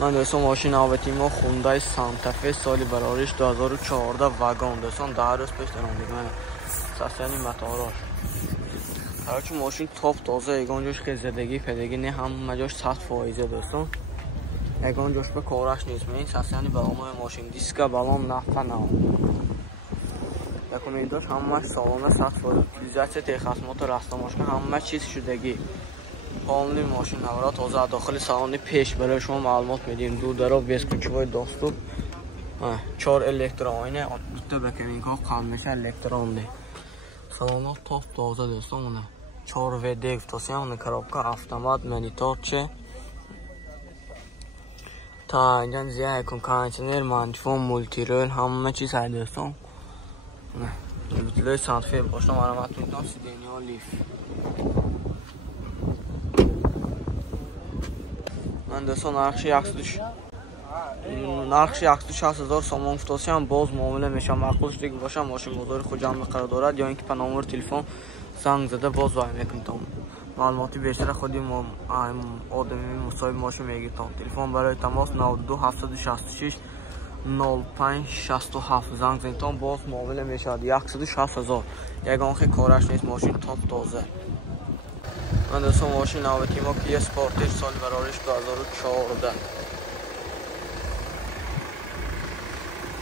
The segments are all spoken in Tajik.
من دوستان ماشین آبتی ما خوندای سانتافه سالی براریش 2014 واگن دوستان 10 روز پیش رانندگی من ساسیانی متاراش هرچی ماشین توپ تازه ایگان جوش که زدگی پدگی نه هم جاش 100% دوستان ایگان جوش به کارش نیست. من ساسیانی برامای ماشین دیسکا بالون نفت نه یکم داشت همش سالانه 100% utilizatsiya texasmot راستماشین همه چیز شدگی کاملی ماشین نورا تازه داخل سالن پیش برای شما معلومات میدیم. دو درا بسکوچوی داستو 4 الکترونه دو بکنین که قلمش الکترونه سالن توپ تازه دوستان 4 و دیو توسیان کارابکا اتومات مانیتور چه تا اینجا زیاد کانسنر مانیفون مولتی رول همه چیز هست دوستان. لوی سانتفه باشم علامت میتونم سیدنیا لیف من دوستان نرخش 160,000 سوم افتاسی هم باز معامله میشم معقول شده که باشم ماشین بازار خود جمع قرار دارد یا اینکه به نامور تلفن زنگ زده باز وای میکنم معلوماتی بیشتر خودی آدمی مصاحب ماشین میگیرم. تلفن برای تماس 92 766 0567 زنگ زنیتان باز معامله میشد 160,000 یگان خیلی کارش نیست ماشین توپ تازه. من دوستان ماشین آبتی ما کیا سپورتج سال براریش 2014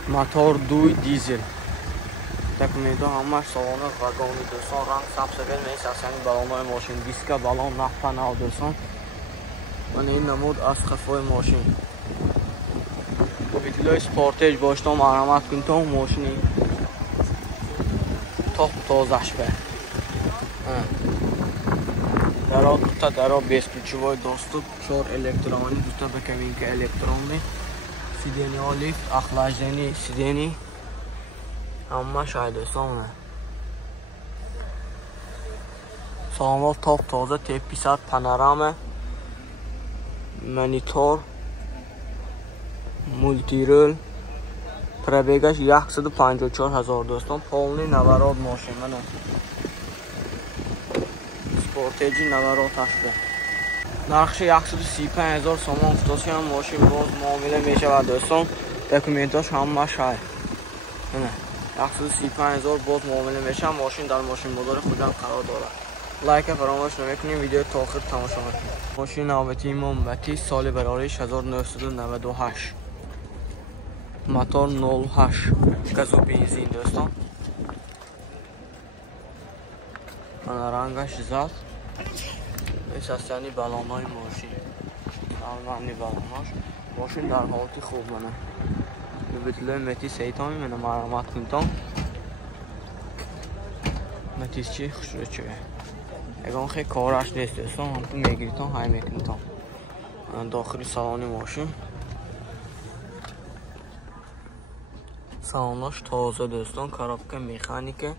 موتور 2 دیزل تکمیدا همش سالانه واگن دوستان رنگ سبسگل نیست اصلا بالون ماشین دیسکا بالون نفت نه دوستان. من این نمود از خفای ماشین ویدیو سپورتج باشتم علامت کنم ماشین توپ تازهش به درا دوتا درا بسکوچوی داستو 4 الکترونی دوتا بکنین که الکترونی سیدنی ها لیفت اخلاجنی سیدنی همه شاید دوستانه سالانات توپ تازه تیپی 100 پانورامه مانیتور مولتی رول پربیگش 154,000 دوستان پولنی نوراد ماشین منه سپورتجی نوراد هسته نرخش 135,000 سوم افتاسی هم ماشین باز معامله میشه و دوستان دکومنتاش همه شاید 135,000 باز معامله میشه ماشین در ماشین بازار خودم قرار داره. لایک فراموش نمیکنیم ویدیو تا آخر تماشا کنید. ماشین آبتی مومبتی سال براریش 1998 موتور 08 گاز و بنزین دوستان. من رنگش زد اساسیانی بالانای ماشین معنی بالاناش ماشین در حالتی خوب منه بدلوی متی سیتامی منه مرامت کنتم متیز چی خوشوره چه اگه خیلی کارش نیست دوستان هم تو میگیریتم های میکنتم داخلی سالانی ماشین سالاناش تازه دوستان کارابکه میخانیکه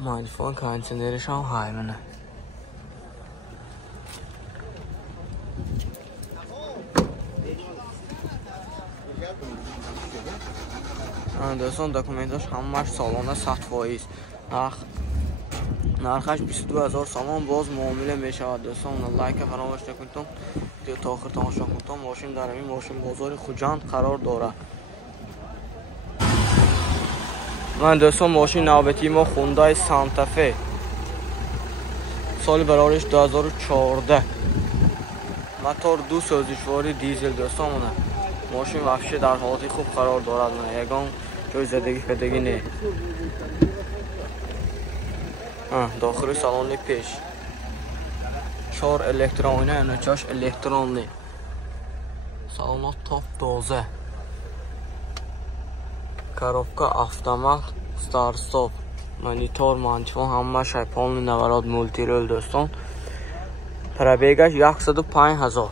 مایلفون کانسنرش هم های منه دوستان دکومنتاش همش سالانه 100% نرخش 22,000 سوم باز معامله میشه دوستان. لایک فراموش نکنید ویدیو تا آخر تماشا کنید. ماشین در این ماشین بازار خوجند قرار داره. من دوستان ماشین نوبتی ما خوندای سانتافه سال براریش 2014 موتور 2 سوزشواری دیزل دوستان منه ماشین وحشه در حالتی خوب قرار دارد منه یگان جای زدگی پدگی نه داخل سالن پیش 4 الکترونه اینو چاش الکترونه سالن توپ تازه کارابکا اتومات ستار استاپ مانیتور مانیفون همه شای پولنی نوراد مولتی رول دوستان پربیگش 105,000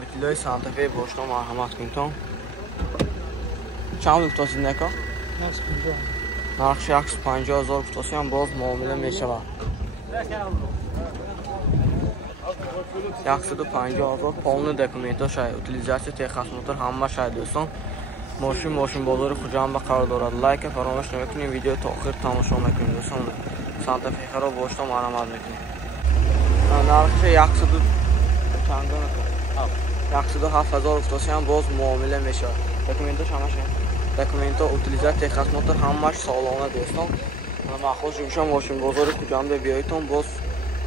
بیتلوی سانتافه باشتم مرحمت کنتم چند افتاسی نکا؟ نرخش 150,000 افتاسی هم باز معامله میشه 150,000 پولنی دکومنتا شاید utilizatsiya texasmotlar همه شاید دوستان. ماشین بازار خوجم به قرار دارد. لایک فراموش نکنید ویدیو تا آخر تماشا میکنید دوستان. سانتافه خراب باشتم مرحمت میکنید. نرخش 100 چند 107,000 افتاده هم باز معامله میشه. دکومنتاش همش دکومنتا اوتیلیزات تخص موتور همش سالانه دوستان. من مخصوص میشم ماشین بازار کجام به بیایتون باز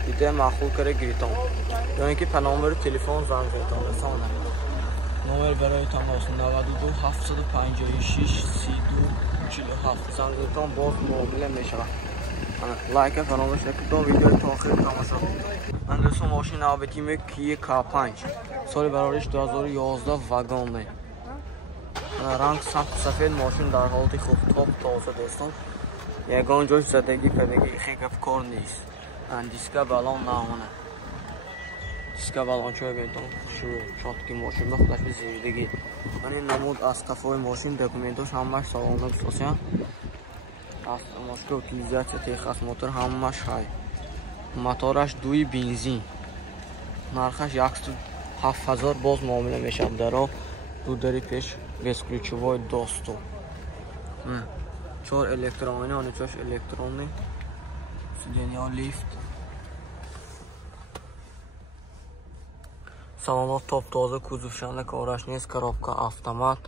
دیده معقول کرده گریتون. یا اینکه پنامبر تلفن زنگ بزنید دوستان. نمبر برای تماس 92 756 32 47 زنگ بزنید باز معامله میشه. لایک فراموش نکنید ویدیو تا آخر تماشا کنید. من دوستان ماشین نوبتی کیه K5 سال برایش 2011 واگن رنگ سفید ماشین در حالت خوب تاپ تازه دوستان. یگان جوش زدگی پدگی خیلی کار نیست. دیسکا بالون نامونه. دیسکا بالون چه بیتون شروع شد که ماشین مختلف زیردگی. من این نمود از کفای ماشین دکومنتاش همش سالانه بسازیم. از ماشین اوتیلیزات تخص موتور همش های. موتورش دوی بنزین. نرخش 107,000 باز معامله میشه درو دو دری پیش безключевой доступ. 4 электронный, он чёш электронный. Сиденье лифт. Салон топ-тоза, кузовшаны, караш нест, коробка автомат.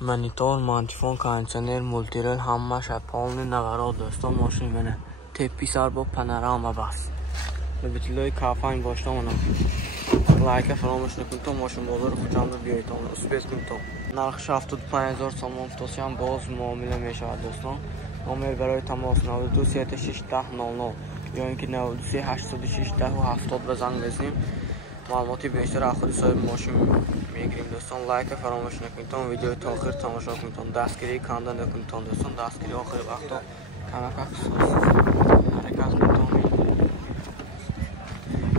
Монитор, мантифон, кондиционер, мультирел, ҳамаш полный наворот достон машин мене. Теппи сар бо панорама бас. Любителёи K5 боштамона. Лайк фаромӯш накунед мошин бозори хучамро биёед успес кунед. нархи 75,000 сомон футосиам боз муомила мешавад достон. номер барои тамос 92 36 10 00 ё ин ки 93 86 10 70 ба занг безанем. маълумоти бештар аз худи соҳиби мошин мегирем достон. лайк фаромӯш накунед видеои то охир тамошо кунед. дастгирии канда накунед достон. дастгирии охири вақто камакак ҳаракат кунед.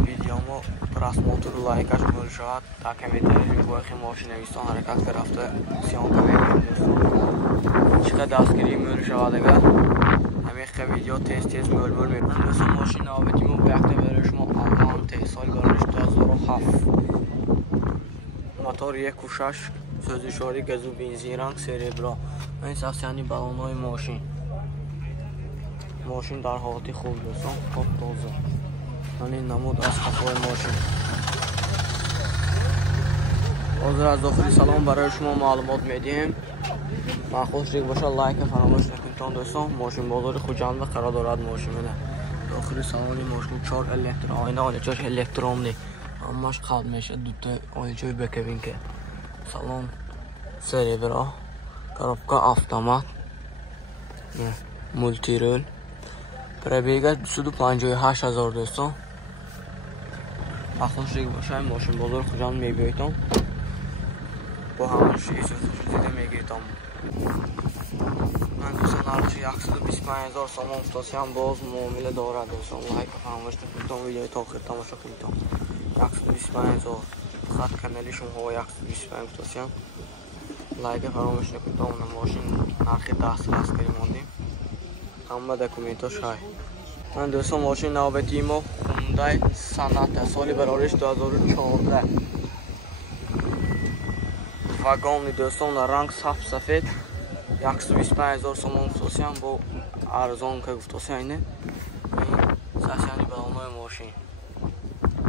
видеомо просмотр лайкаш бошад та комментарий бохи мошинавистон ҳаракат карафта сиёнка мекунем достон. чиқадр дастгирӣ мӯл шавад агар ҳамеқа видео тез мӯл мекунем достон. мошин навбатимо ба якта барои шумо Аванте соли бароиш 2007 мотор 1.6 сӯзишворӣ газу бензин ранг серебро. ин сафсияни балонҳои мошин дар ҳолати хуб достон. топ тоза. این نمود از کفای ماشین. حاضر از داخلی سلام برای شما معلومات میدیم. مخصوص دیگه باشه لایک فراموش نکنید دوستان. ماشین بازار خوجنده قرار دارد ماشین منه. داخلی سالن ماشین 4 الکترون آینه آنه چاش الکترونی. همش قلب میشه دوتا آینه چوی بکوین که سالن سریبرا коробка автомат мультирол пробега 258,000 دوستان. مخصوص دیگه باشه ماشین بازار خوجان میبیایتم با همش دیده میگیرتم. من دوستان نرخش 125,000 سوم افتاسیم باز معامله دارد دوستان. لایک فراموش نکنید ویدیو تا آخر تماشا کنید. 125,000 خط کانالی شما 125 افتاسیم. لایک فراموش نکنید. اون ماشین نرخ دست کردیم همه دکومنتاش های. من دوستان ماشین نوبتی ما خوندای صنعت سالی برایش 2014 واگن دوستان رنگ صاف سفید 125,000 سوم افتاسیم با ارزان که گفتاسی اینه. ساسیانی بالونای ماشین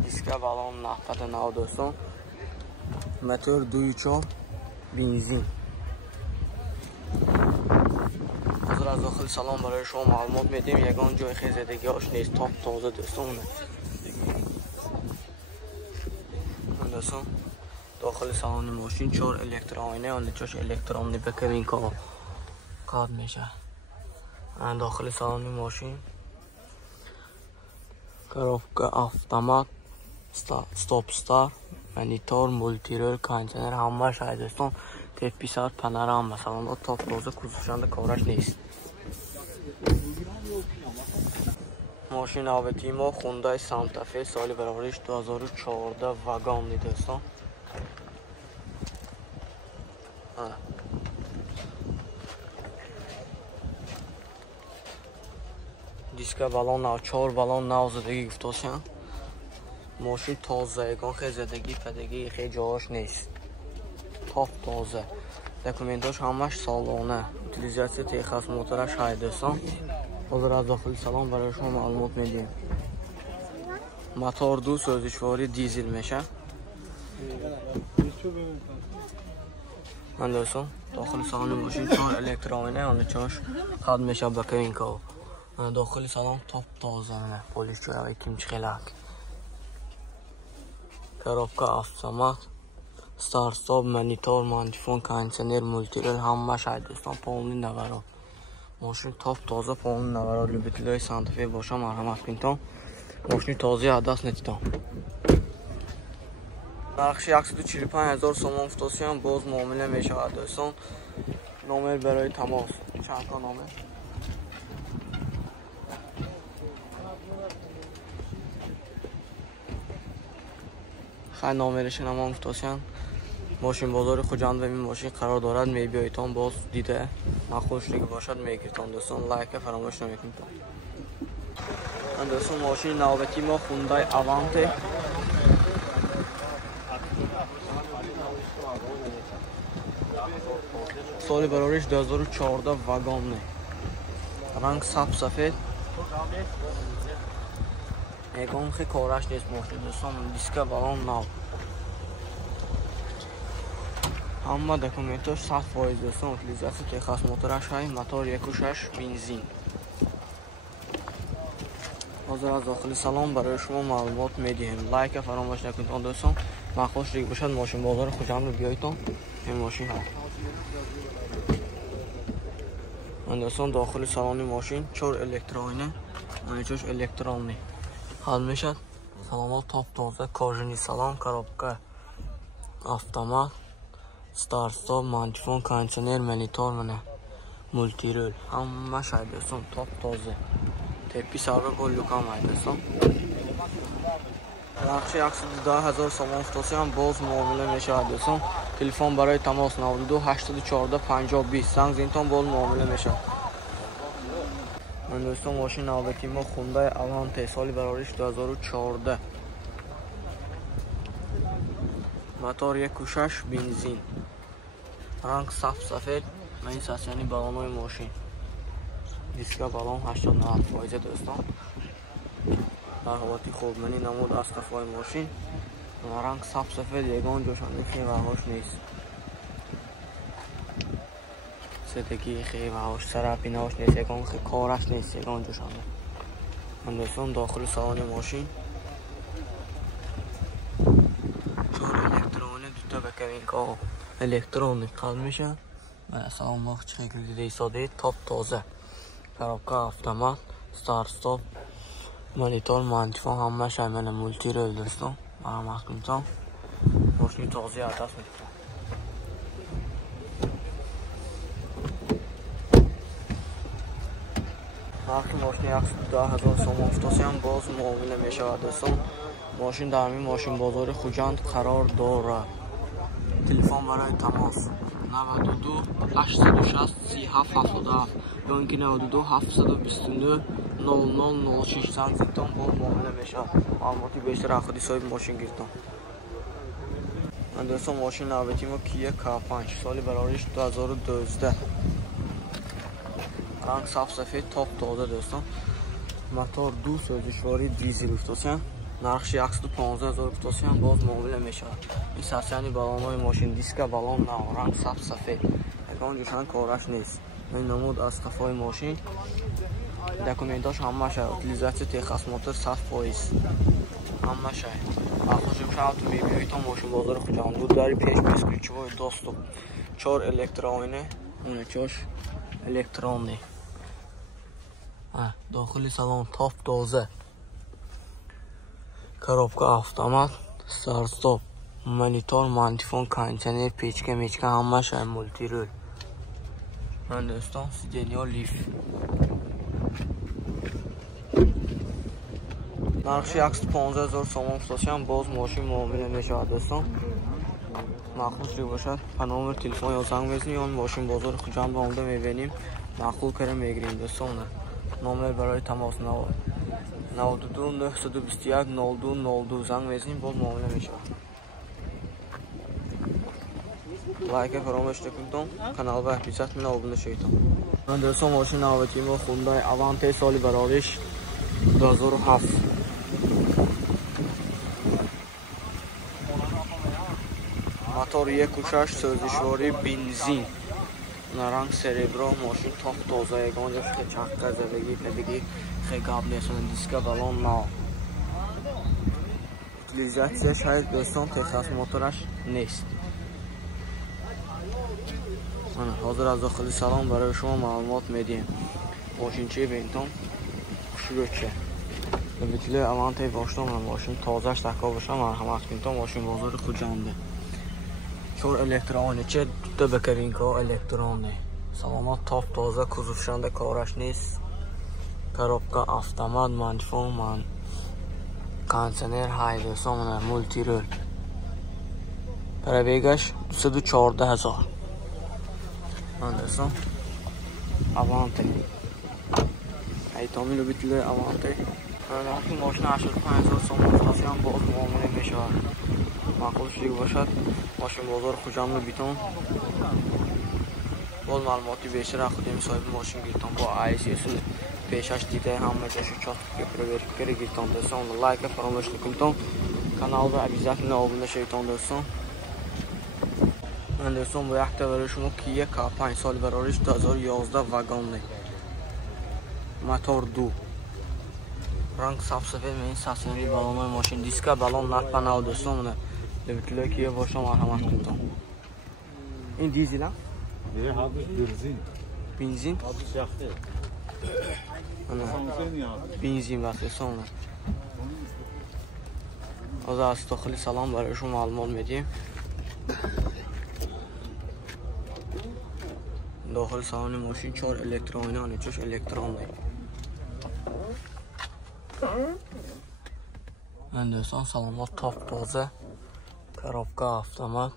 دیسکا بالون 99 دوستان. موتور 2.4 بنزین. حاضر از داخل سلام برای شما معلومات میدیم. یگان جای خیزدگی هاش نیست. تاپ تازه دوستان. دوستان داخل سالن ماشین 4 الکترونی آن چاش الکترونی بکوین که کار میشه. داخل سالن ماشین коробка автомат стоп стар монитор мультирол кондиционер همش هست دوستان. تپی سر پانوراما سالن تاپ تازه کوزوشنده کارش نیست. ماشین نوبتی ما خوندای سانتافه سالی برابرش 2014 واگن دوستان. دیسکا بالون 4 بالون نوزدگی گفتاشن. ماشین تازه یگان خیلی زدگی پدگی خیلی جاهاش نیست. تاپ تازه. دکومنتاش همش سالانه. اوتیلیزاسی تخص موتورش های دوستان. حاضر از داخل سلام برای شما معلومات میدیم. موتور 2 سوزشواری دیزل میشه. من دوستان داخل سالن ماشین 4 الکترونیه آن چاش خدمت شبکه این کار داخل سالن تاپ تازه نه پلیس جوی کیمچ خلاق коробка автомат старт стоп монитор мантифон кондиционер мультирел همه شاید دوستان полный наворот ماشین تاپ تازه полный наворот любителей санта-фе باشه مرحمت کنید ماشین تازه عدس ندیدم نقش 145,000 سوم افتادیم باز معامله میشود دوستان نمر برای تماس چند تا نمر خیلی نامرشون هم افتادیم ماشین بازار خوجند و این ماشین قرار دارد میبیایتان باز دیده مخوش دیگه باشد میگیرتان دوستان لایک فراموش نمیکنید دوستان ماشین نوبتی ما خوندای اوانته سال برارش 2014 واگن نه رنگ سفید میگم خیلی کارش نیست ماشین دوستان دیسک بالون نو همه دکومنتاش 100% دوستان utilizatsiya Texas موتورش های موتور 1.6 بنزین حاضر از داخل سالن برای شما معلومات میدیم لایک فراموش نکنید دوستان مخوش دیگه باشد ماشین بازار خوجند رو بیایتون این ماشین ها من دوستان داخل سالن ماشین 4 الکترونیه اونجاش الکترونی حل میشد سلامات تاپ تازه کاژنی سالن коробка автомат старт стоп мантифон кондиционер монитор منه مولتیرول همه شاید دوستان تاپ تازه تپی سربه گل لوکام های دوستان نقش 110,000 سوم افتادیم باز معامله میشه دوستان تلفن برای تماس 92 814 50 20 زنگ زنتون باز معامله میشه من دوستان ماشین نوبتی ما خوندای اوانته سالی برارش 2014 موتور 1.6 بنزین رنگ سفید من این ساسیانی بالونای ماشین دیسک بالون 89% دوستان در حالتی خوب منی نمود از کفای ماشین رنگ سفید یگان جوشنده که وحاش نیست ستگی خیلی وحاش سرپی نهاش نیست یگان خیلی کارش نیست یگان جوشنده من دوستان داخل سالن ماشین 4 الکترونی دوتا بکوین که الکترونی قلب میشه و سلام وقت شکل دیده ایساده تاپ تازه коробка автомат старт стоп монитор мантифон همه شامل مولتی رو دوستان مرحمت کنید ماشین تازه عدس میدید نرخ ماشین 110,000 سوم افتادیم باز معامله میشود دوستان ماشین در این ماشین بازار خوجند قرار دارد تلفن برای تماس 92 860 37 77 یا اینکه 92 729 0006 زنگ زنتون باز معامله میشه معلوماتی بیشتر اخدی صاحب ماشین گیرتون من دوستان ماشین نوبتی ما کیه K5 سالی برارش 2012 رنگ سفید تاپ تازه دوستان موتور 2 سوزشواری دیزل افتادیم نرخش 115,000 افتادیم باز معامله میشه این ساسیانی بالونای ماشین دیسک بالون نه رنگ سفید یگان جوشن کارش نیست این نمود از کفای ماشین دکومنتاش همه شاید utilizatsiya Texas موتور 100% همه شاید خوشم شاید تو میبینید تا ماشین بازار خوجند بود داری پیش بیسکویچوی دوستو 4 الکترونی اون چاش الکترونی داخل سالن تاپ تازه коробка автомат старт стоп монитор мантифон кондиционер печка мечка همه شاید مولتیرول من دوستان سیدنیا لیف نرخش 115,000 سوم افتادیم باز ماشین معامله میشود دوستان مخصوص دیگه باشد پنامر تلفن یا زنگ بزنید یا ماشین بازار خوجند با اونده میبینیم مخصوص کرده میگیریم دوستان نمر برای تماس 92 921 02 زنگ بزنید باز معامله میشه لایک فراموش نکنید کانال و اپیزات من abone شید من دوستان ماشین نوبتی ما خوندای اوانته سالی برارش 2007 мотор 1.6 سوزشواری بنزین رنگ سربرا ماشین تاپ تازه یگانه چرخ زدگی پدگی خیلی قبلی اصلا دیسک بالون نه utilizatsiya şahid do'ston Texas motorash نیست. من حاضر از داخل سلام برای شما معلومات میدیم. ماشینچه بینتون شروع چه بطیله اوانته باشتم ماشین تازهش دکا باشم مرحمت بینتون ماشین بازار خوجانده شور الکترونی چه دو بکرین که الکترونی سلامات تاپ تازه کزوفشنده کارش نیست. коробка автомат манфон من کانسنر های دوستان مولتی رول پرابیگش 214,000 من دوستان اوانته ایتامی رو بیتیله اوانته این ماشین 85,000 سوم خاصی هم باز معامله میشه معقول شدیق باشد ماشین بازار خوجم رو بیتون باز معلوماتی بیشتر خودیم صاحب ماشین گیرتون با ICS پیشش دیده همه جاشو چاپ بکره گیرتون دوستان لایک فراموش نکنید کانال رو обязательно abone شید دوستان. من دوستان با یک برای شما کیه که 5 سال برایش 2011 واگن موتور 2 رنگ صاف سفید این ساسنری بالون ماشین دیسک بالون نرپ پناه دوستان من لبیتله کیه باشم مرحمت کنید. این دیزل ها؟ بنزین بنزین بس دوستان از داخل سلام برای شما معلومات میدیم. داخل سالن ماشین 4 الکترونی چش الکترون من دوستان سلامات تاپ تازه коробка автомат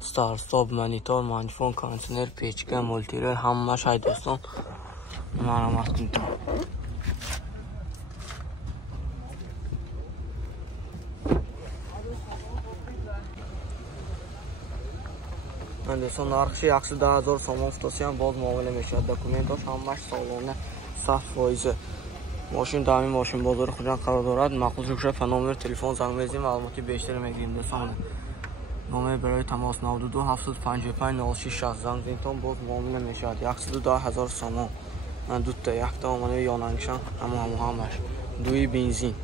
стар стоп монитор манифон контейнер печка мультирол همه شاید دوستان مرحمت کنید. من دوستان نرخش 110,000 سوم افتاسی هم باز معامله میشه. دکومنتاش همش سالانه 100%. ماشین دامی ماشین بازار خودم قرار دارد. مخصوص روش فنومر تلفن زنگ بزنید معلوماتی بیشتر میگیریم دوستان. نامه برای تماس 92 755 06 60 زنگ بزنید تا باز معامله میشه. 110,000 سوم من دو تا یک تا منو یاننگشم همش دوی بنزین